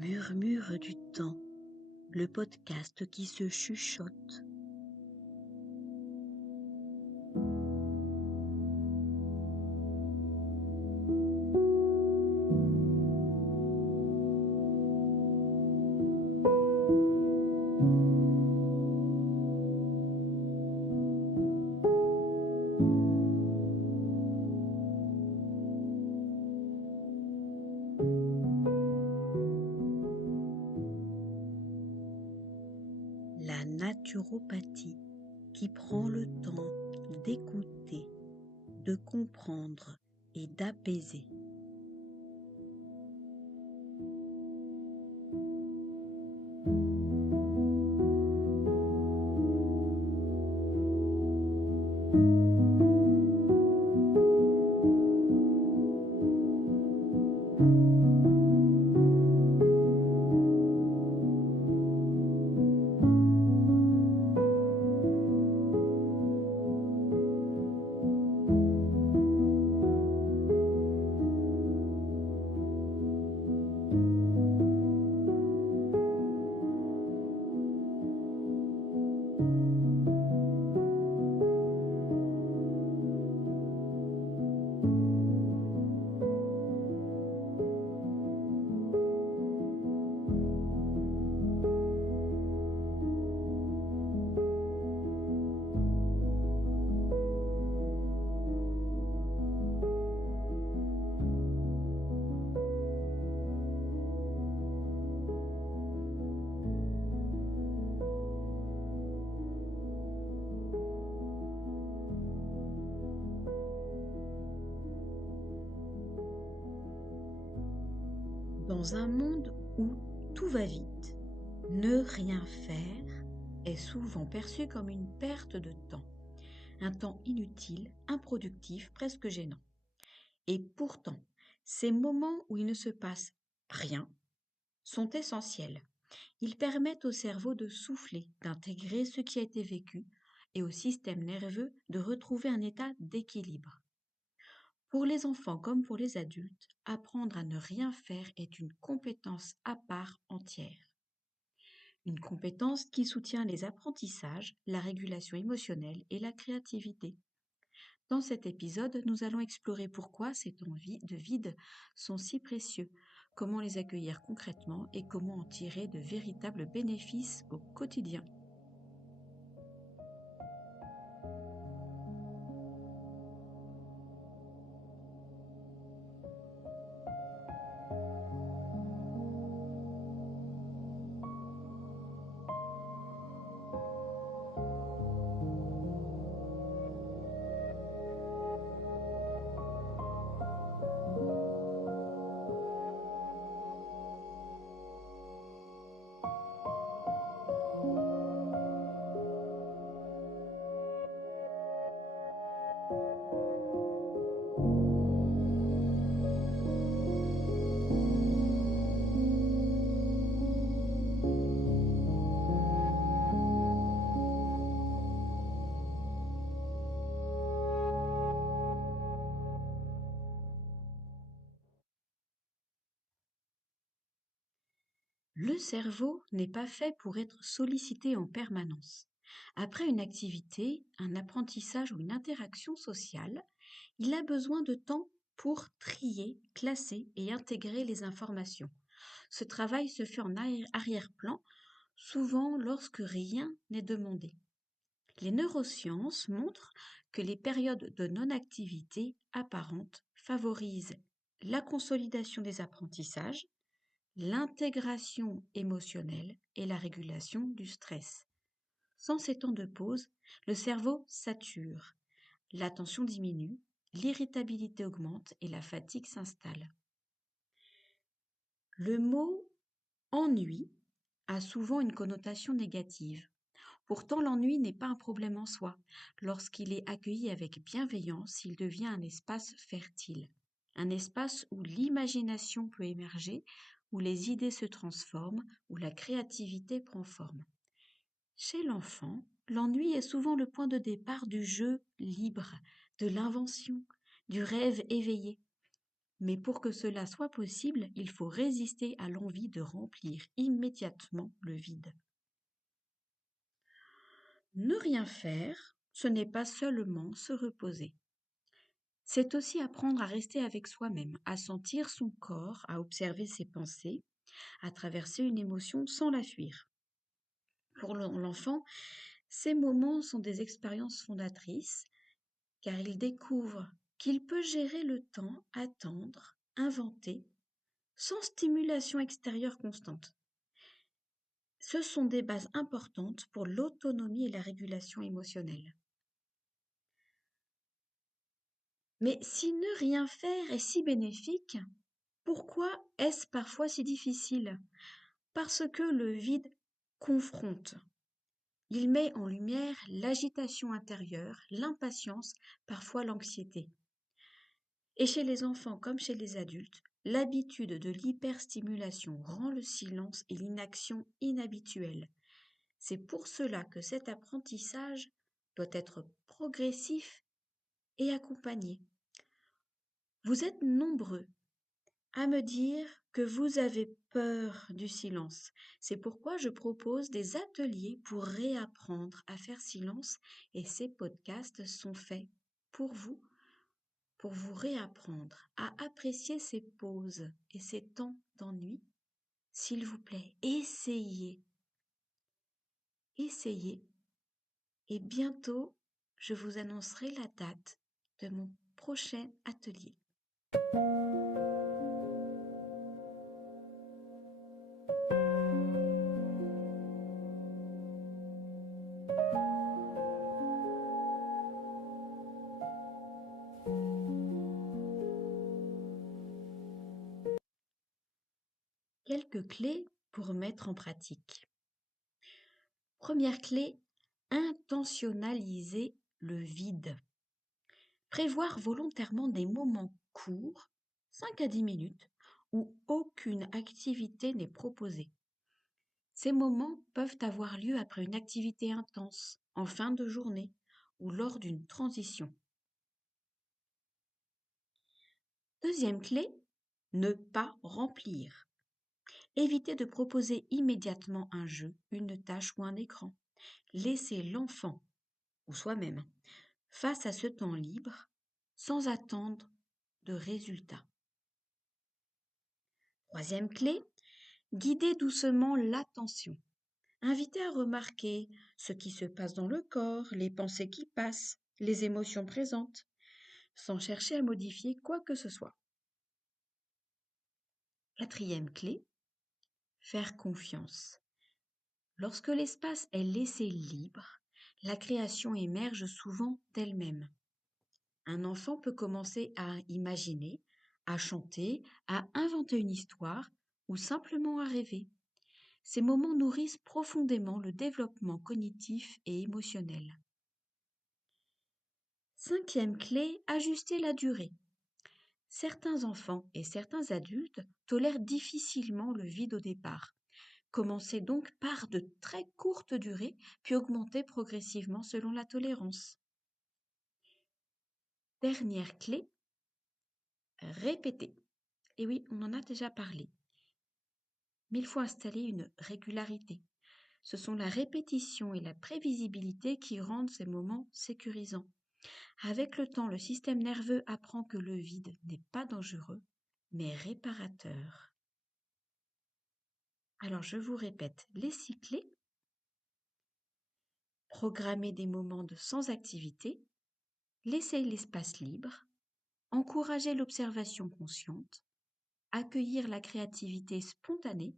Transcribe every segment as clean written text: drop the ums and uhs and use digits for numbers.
Murmure du temps, le podcast qui se chuchote. La naturopathie qui prend le temps d'écouter, de comprendre et d'apaiser. Dans un monde où tout va vite, ne rien faire est souvent perçu comme une perte de temps, un temps inutile, improductif, presque gênant. Et pourtant, ces moments où il ne se passe rien sont essentiels. Ils permettent au cerveau de souffler, d'intégrer ce qui a été vécu et au système nerveux de retrouver un état d'équilibre. Pour les enfants comme pour les adultes, apprendre à ne rien faire est une compétence à part entière. Une compétence qui soutient les apprentissages, la régulation émotionnelle et la créativité. Dans cet épisode, nous allons explorer pourquoi ces temps de vide sont si précieux, comment les accueillir concrètement et comment en tirer de véritables bénéfices au quotidien. Le cerveau n'est pas fait pour être sollicité en permanence. Après une activité, un apprentissage ou une interaction sociale, il a besoin de temps pour trier, classer et intégrer les informations. Ce travail se fait en arrière-plan, souvent lorsque rien n'est demandé. Les neurosciences montrent que les périodes de non-activité apparente favorisent la consolidation des apprentissages, l'intégration émotionnelle et la régulation du stress. Sans ces temps de pause, le cerveau sature, l'attention diminue, l'irritabilité augmente et la fatigue s'installe. Le mot ennui a souvent une connotation négative. Pourtant, l'ennui n'est pas un problème en soi. Lorsqu'il est accueilli avec bienveillance, il devient un espace fertile, un espace où l'imagination peut émerger, où les idées se transforment, où la créativité prend forme. Chez l'enfant, l'ennui est souvent le point de départ du jeu libre, de l'invention, du rêve éveillé. Mais pour que cela soit possible, il faut résister à l'envie de remplir immédiatement le vide. Ne rien faire, ce n'est pas seulement se reposer. C'est aussi apprendre à rester avec soi-même, à sentir son corps, à observer ses pensées, à traverser une émotion sans la fuir. Pour l'enfant, ces moments sont des expériences fondatrices car il découvre qu'il peut gérer le temps, attendre, inventer, sans stimulation extérieure constante. Ce sont des bases importantes pour l'autonomie et la régulation émotionnelle. Mais si ne rien faire est si bénéfique, pourquoi est-ce parfois si difficile? Parce que le vide confronte. Il met en lumière l'agitation intérieure, l'impatience, parfois l'anxiété. Et chez les enfants comme chez les adultes, l'habitude de l'hyperstimulation rend le silence et l'inaction inhabituels. C'est pour cela que cet apprentissage doit être progressif et accompagné. Vous êtes nombreux à me dire que vous avez peur du silence. C'est pourquoi je propose des ateliers pour réapprendre à faire silence et ces podcasts sont faits pour vous réapprendre à apprécier ces pauses et ces temps d'ennui. S'il vous plaît, essayez et bientôt je vous annoncerai la date de mon prochain atelier. Quelques clés pour mettre en pratique. Première clé, intentionnaliser le vide. Prévoir volontairement des moments courts, 5 à 10 minutes, où aucune activité n'est proposée. Ces moments peuvent avoir lieu après une activité intense, en fin de journée ou lors d'une transition. Deuxième clé, ne pas remplir. Évitez de proposer immédiatement un jeu, une tâche ou un écran. Laissez l'enfant, ou soi-même, face à ce temps libre, sans attendre de résultats. Troisième clé, guidez doucement l'attention. Invitez à remarquer ce qui se passe dans le corps, les pensées qui passent, les émotions présentes, sans chercher à modifier quoi que ce soit. Quatrième clé, faire confiance. Lorsque l'espace est laissé libre, la création émerge souvent d'elle-même. Un enfant peut commencer à imaginer, à chanter, à inventer une histoire ou simplement à rêver. Ces moments nourrissent profondément le développement cognitif et émotionnel. Cinquième clé, ajuster la durée. Certains enfants et certains adultes tolèrent difficilement le vide au départ. Commencez donc par de très courtes durées, puis augmentez progressivement selon la tolérance. Dernière clé, répéter. Et oui, on en a déjà parlé. Mais il faut installer une régularité. Ce sont la répétition et la prévisibilité qui rendent ces moments sécurisants. Avec le temps, le système nerveux apprend que le vide n'est pas dangereux, mais réparateur. Alors je vous répète les 6 clés. Programmer des moments de sans-activité, laisser l'espace libre, encourager l'observation consciente, accueillir la créativité spontanée,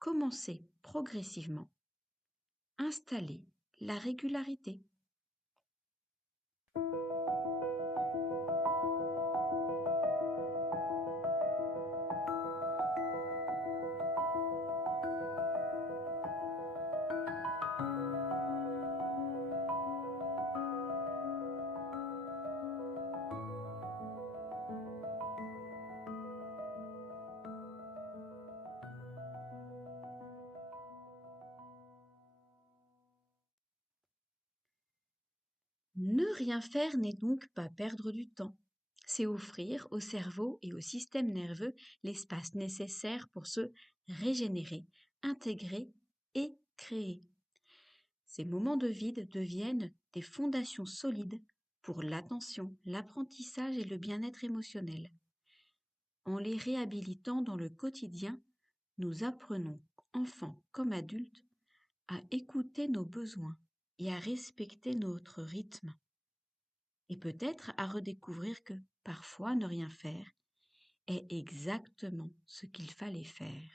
commencer progressivement, installer la régularité. Ne rien faire n'est donc pas perdre du temps. c'est offrir au cerveau et au système nerveux l'espace nécessaire pour se régénérer, intégrer et créer. Ces moments de vide deviennent des fondations solides pour l'attention, l'apprentissage et le bien-être émotionnel. En les réhabilitant dans le quotidien, nous apprenons, enfants comme adultes, à écouter nos besoins et à respecter notre rythme. Et peut-être à redécouvrir que parfois ne rien faire est exactement ce qu'il fallait faire.